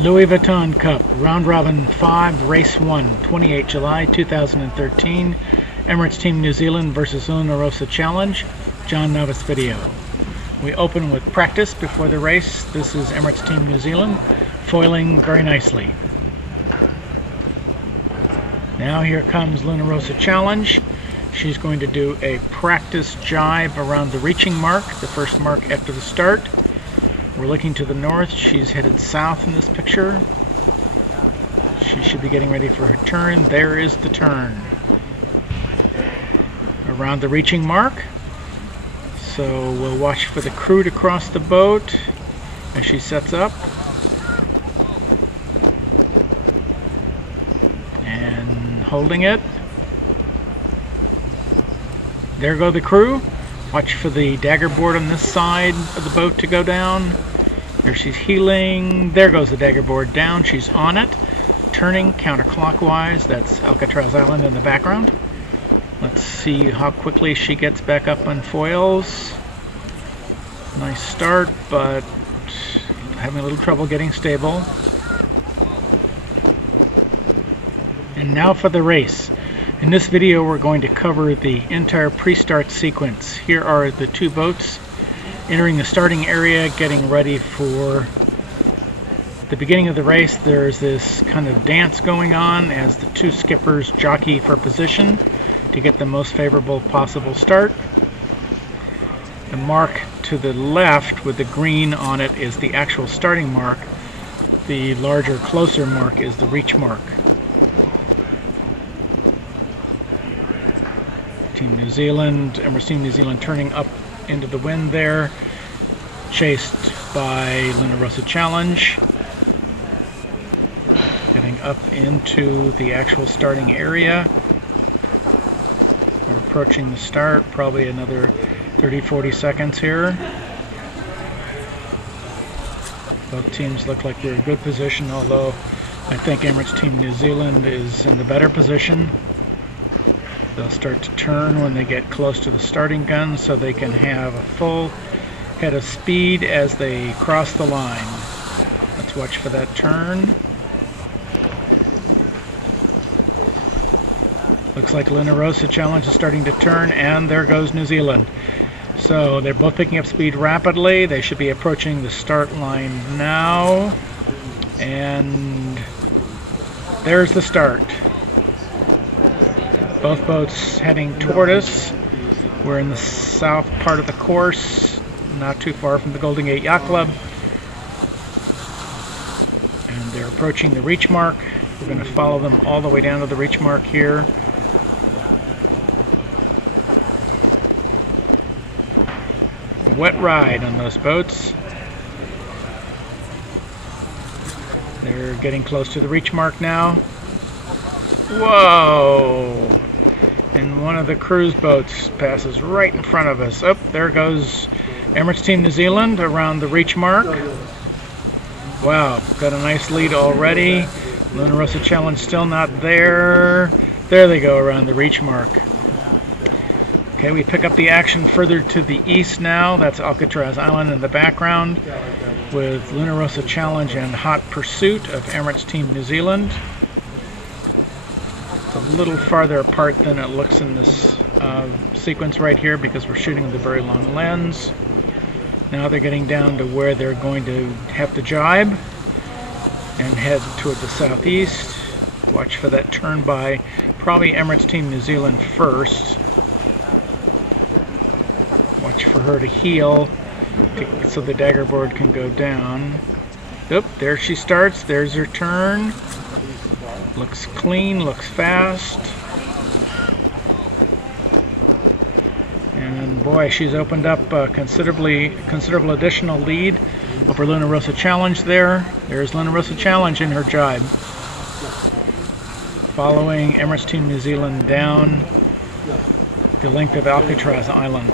Louis Vuitton Cup, Round Robin 5, Race 1, 28 July 2013, Emirates Team New Zealand versus Luna Rossa Challenge, John Novice video. We open with practice before the race. This is Emirates Team New Zealand, foiling very nicely. Now here comes Luna Rossa Challenge. She's going to do a practice jibe around the reaching mark, the first mark after the start. We're looking to the north. She's headed south in this picture. She should be getting ready for her turn. There is the turn. Around the reaching mark. So we'll watch for the crew to cross the boat as she sets up. And holding it. There go the crew. Watch for the dagger board on this side of the boat to go down. Here she's heeling. There goes the dagger board down. She's on it. Turning counterclockwise. That's Alcatraz Island in the background. Let's see how quickly she gets back up on foils. Nice start, but having a little trouble getting stable. And now for the race. In this video we're going to cover the entire pre-start sequence. Here are the two boats entering the starting area, getting ready for the beginning of the race. There's this kind of dance going on as the two skippers jockey for position to get the most favorable possible start. The mark to the left with the green on it is the actual starting mark. The larger, closer mark is the reach mark. Team New Zealand, Emirates Team New Zealand turning up into the wind there, chased by Luna Rossa Challenge, getting up into the actual starting area. We're approaching the start, probably another 30-40 seconds here. Both teams look like they're in good position, although I think Emirates Team New Zealand is in the better position. They'll start to turn when they get close to the starting gun so they can have a full head of speed as they cross the line. Let's watch for that turn. Looks like Luna Rossa Challenge is starting to turn, and there goes New Zealand. So they're both picking up speed rapidly. They should be approaching the start line now. And there's the start. Both boats heading toward us. We're in the south part of the course, not too far from the Golden Gate Yacht Club. And they're approaching the reach mark. We're going to follow them all the way down to the reach mark here. A wet ride on those boats. They're getting close to the reach mark now. Whoa! And one of the cruise boats passes right in front of us. Oh, there goes Emirates Team New Zealand around the reach mark. Wow, got a nice lead already. Luna Rossa Challenge still not there. There they go around the reach mark. Okay, we pick up the action further to the east now. That's Alcatraz Island in the background with Luna Rossa Challenge and hot pursuit of Emirates Team New Zealand. It's a little farther apart than it looks in this sequence right here because we're shooting with a very long lens. Now they're getting down to where they're going to have to jibe and head toward the southeast. Watch for that turn by probably Emirates Team New Zealand first. Watch for her to heel so the dagger board can go down. Oop, there she starts. There's her turn. Looks clean, looks fast. And boy, she's opened up a considerable additional lead over Luna Rossa Challenge there. There's Luna Rossa Challenge in her jibe. Following Emirates Team New Zealand down the length of Alcatraz Island.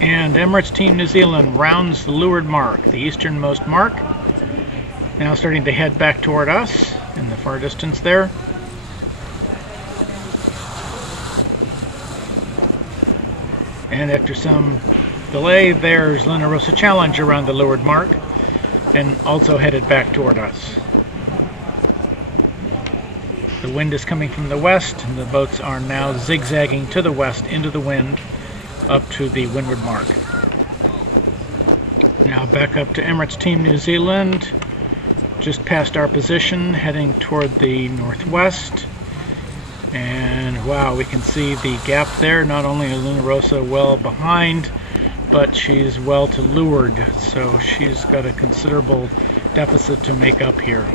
And Emirates Team New Zealand rounds the leeward mark, the easternmost mark. Now starting to head back toward us in the far distance there. And after some delay, there's Luna Rossa Challenge around the leeward mark and also headed back toward us. The wind is coming from the west, and the boats are now zigzagging to the west into the wind up to the windward mark. Now back up to Emirates Team New Zealand, just past our position, heading toward the northwest. And wow, we can see the gap there. Not only is Luna Rossa well behind, but she's well to leeward, so she's got a considerable deficit to make up here.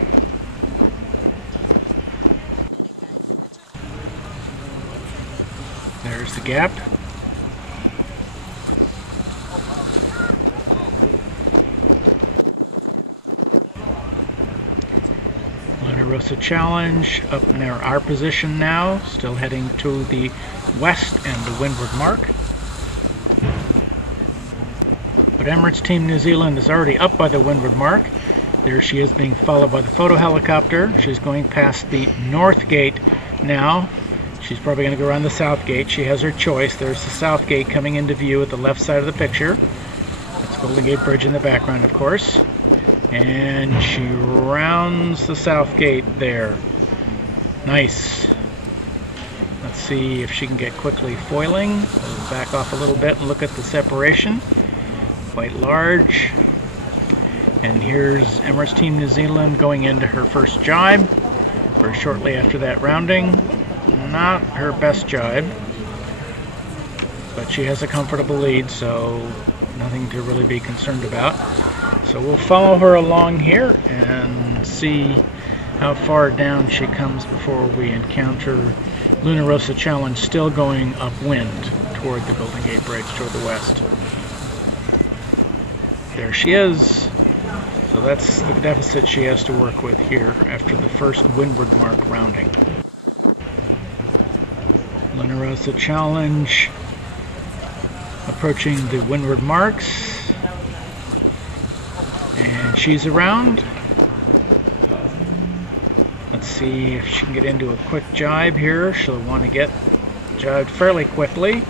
There's the gap. Luna Rossa Challenge up near our position now, still heading to the west and the windward mark. But Emirates Team New Zealand is already up by the windward mark. There she is, being followed by the photo helicopter. She's going past the north gate now. She's probably going to go around the south gate. She has her choice. There's the south gate coming into view at the left side of the picture. That's Golden Gate Bridge in the background, of course. And she rounds the south gate there. Nice. Let's see if she can get quickly foiling. We'll back off a little bit and look at the separation. Quite large. And here's Emirates Team New Zealand going into her first jibe. Very shortly after that rounding. Not her best jibe, but she has a comfortable lead, so nothing to really be concerned about. So we'll follow her along here and see how far down she comes before we encounter Luna Rossa Challenge still going upwind toward the Golden Gate Bridge toward the west. There she is. So that's the deficit she has to work with here after the first windward mark rounding. Luna Rossa Challenge approaching the windward marks, and she's around. Let's see if she can get into a quick jibe here. She'll want to get jibed fairly quickly.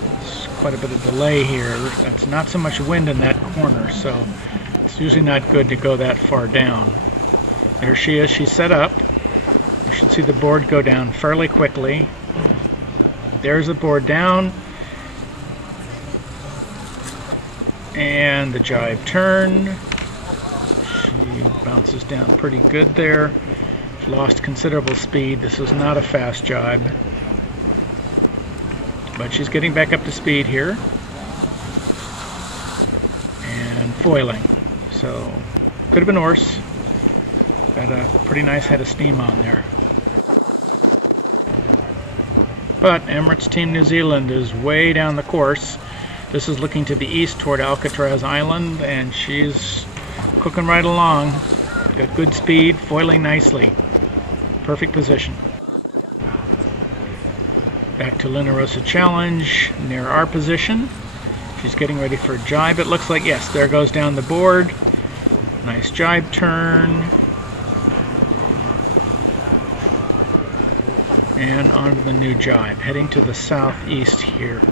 There's quite a bit of delay here. That's not so much wind in that corner, so it's usually not good to go that far down. There she is. She's set up. You should see the board go down fairly quickly. There's the board down. And the jibe turn. She bounces down pretty good there. Lost considerable speed. This is not a fast jibe, but she's getting back up to speed here. And foiling. So, could have been worse. Got a pretty nice head of steam on there. But Emirates Team New Zealand is way down the course. This is looking to the east toward Alcatraz Island, and she's cooking right along. Got good speed, foiling nicely. Perfect position. Back to Luna Rossa Challenge near our position. She's getting ready for a jibe. It looks like, yes, there goes down the board. Nice jibe turn. And onto the new jibe, heading to the southeast here.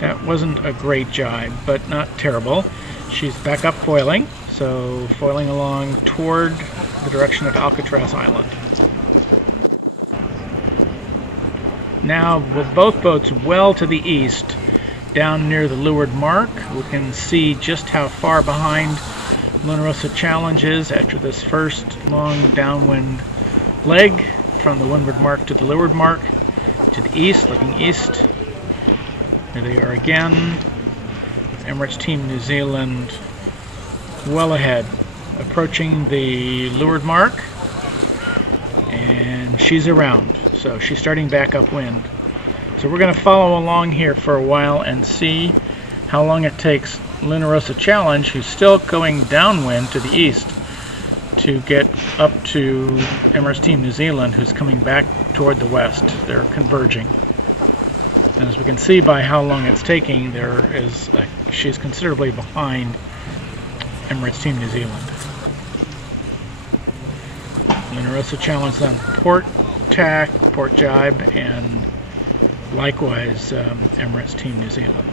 That wasn't a great jibe, but not terrible. She's back up foiling, so foiling along toward the direction of Alcatraz Island. Now, with both boats well to the east, down near the leeward mark, we can see just how far behind Luna Rossa Challenge is after this first long downwind leg. From the windward mark to the leeward mark, to the east, looking east. Here they are again, with Emirates Team New Zealand well ahead, approaching the leeward mark, and she's around, so she's starting back upwind. So we're going to follow along here for a while and see how long it takes Luna Rossa Challenge, who's still going downwind to the east, to get up to Emirates Team New Zealand, who's coming back toward the west. They're converging. And as we can see by how long it's taking, she's considerably behind Emirates Team New Zealand. Luna Rossa Challenge on port tack, port jibe, and likewise Emirates Team New Zealand.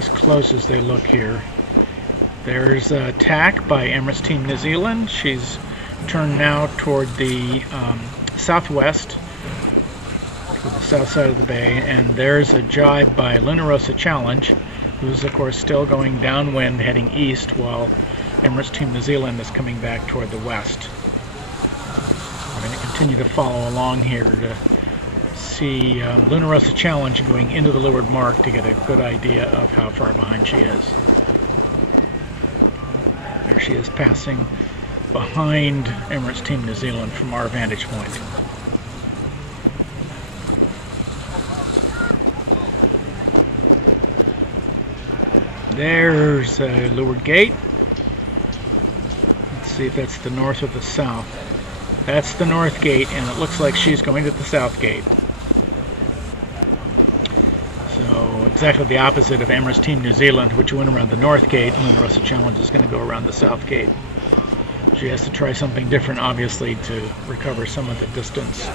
as close as they look here. There's Tack by Emirates Team New Zealand. She's turned now toward the southwest, to the south side of the bay, and there's a jibe by Rossa Challenge, who's of course still going downwind heading east, while Emirates Team New Zealand is coming back toward the west. I'm going to continue to follow along here to see Rossa Challenge going into the leeward mark to get a good idea of how far behind she is. There she is, passing behind Emirates Team New Zealand from our vantage point. There's a leeward gate. Let's see if that's the north or the south. That's the north gate, and it looks like she's going to the south gate. So exactly the opposite of Emirates Team New Zealand, which went around the north gate, and the Rossa Challenge is going to go around the south gate. She has to try something different, obviously, to recover some of the distance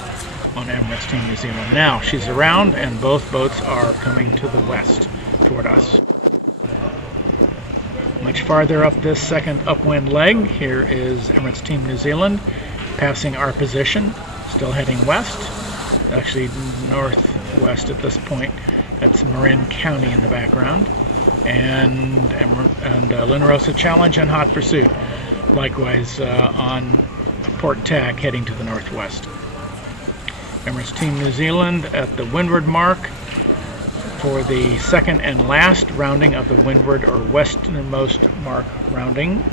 on Emirates Team New Zealand. Now she's around, and both boats are coming to the west toward us. Much farther up this second upwind leg, here is Emirates Team New Zealand passing our position, still heading west, actually northwest at this point. That's Marin County in the background, and Rossa Challenge in hot pursuit, likewise on Port Tack heading to the northwest. Emirates Team New Zealand at the windward mark for the second and last rounding of the windward or westernmost mark rounding.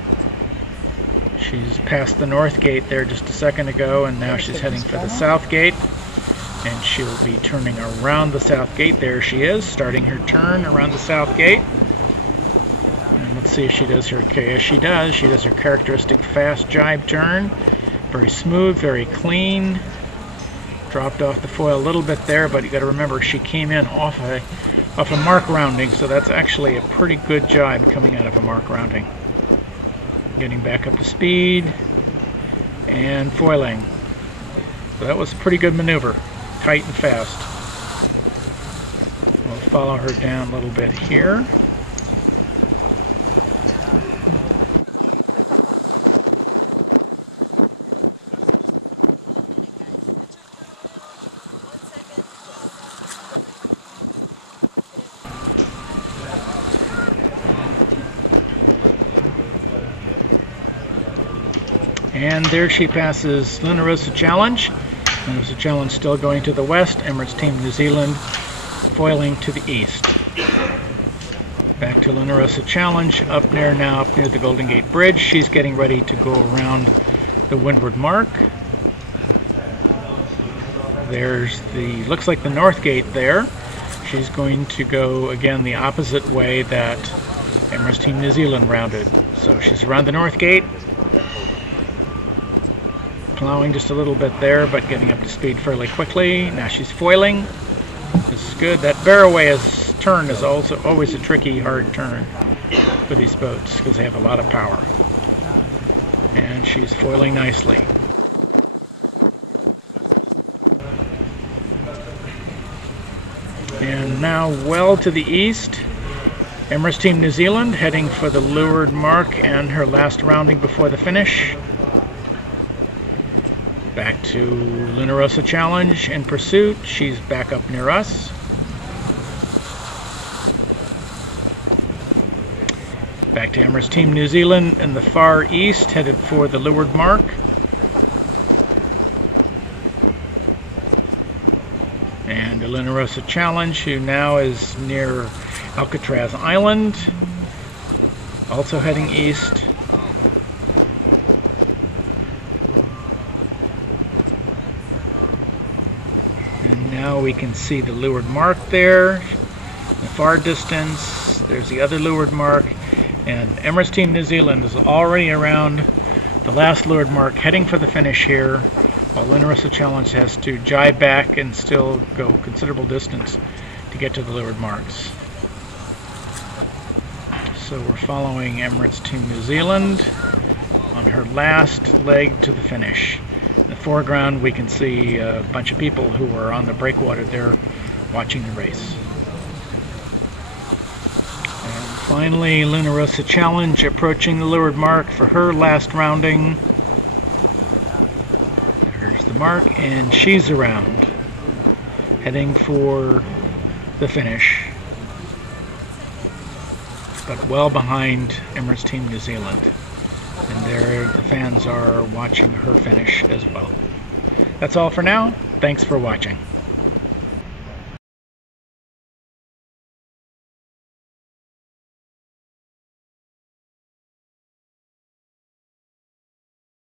She's passed the north gate there just a second ago, and now she's heading for the south gate, and she'll be turning around the south gate. There she is, starting her turn around the south gate. And let's see if she does her, yes she does her characteristic fast jibe turn. Very smooth, very clean. Dropped off the foil a little bit there, but you got to remember she came in off a mark rounding, so that's actually a pretty good jibe coming out of a mark rounding. Getting back up to speed and foiling. So that was a pretty good maneuver, tight and fast. We'll follow her down a little bit here. And there she passes Rossa Challenge. Rossa Challenge still going to the west. Emirates Team New Zealand foiling to the east. Back to Rossa Challenge, up near the Golden Gate Bridge. She's getting ready to go around the windward mark. There's looks like the north gate there. She's going to go again the opposite way that Emirates Team New Zealand rounded. So she's around the north gate. Plowing just a little bit there, but getting up to speed fairly quickly. Now she's foiling. This is good. That barroway turn is also always a tricky, hard turn for these boats because they have a lot of power. And she's foiling nicely. And now well to the east, Emirates Team New Zealand heading for the leeward mark and her last rounding before the finish. Back to Rossa Challenge in pursuit. She's back up near us. Back to Emirates Team New Zealand in the far east, headed for the leeward mark. And Rossa Challenge, who now is near Alcatraz Island, also heading east. Now we can see the leeward mark there, in the far distance. There's the other leeward mark, and Emirates Team New Zealand is already around the last leeward mark, heading for the finish here, while Rossa Challenge has to jibe back and still go considerable distance to get to the leeward marks. So we're following Emirates Team New Zealand on her last leg to the finish. In the foreground we can see a bunch of people who are on the breakwater there watching the race. Finally, Rossa Challenge approaching the leeward mark for her last rounding. There's the mark, and she's around, heading for the finish, but well behind Emirates Team New Zealand. And there the fans are watching her finish as well. That's all for now. Thanks for watching.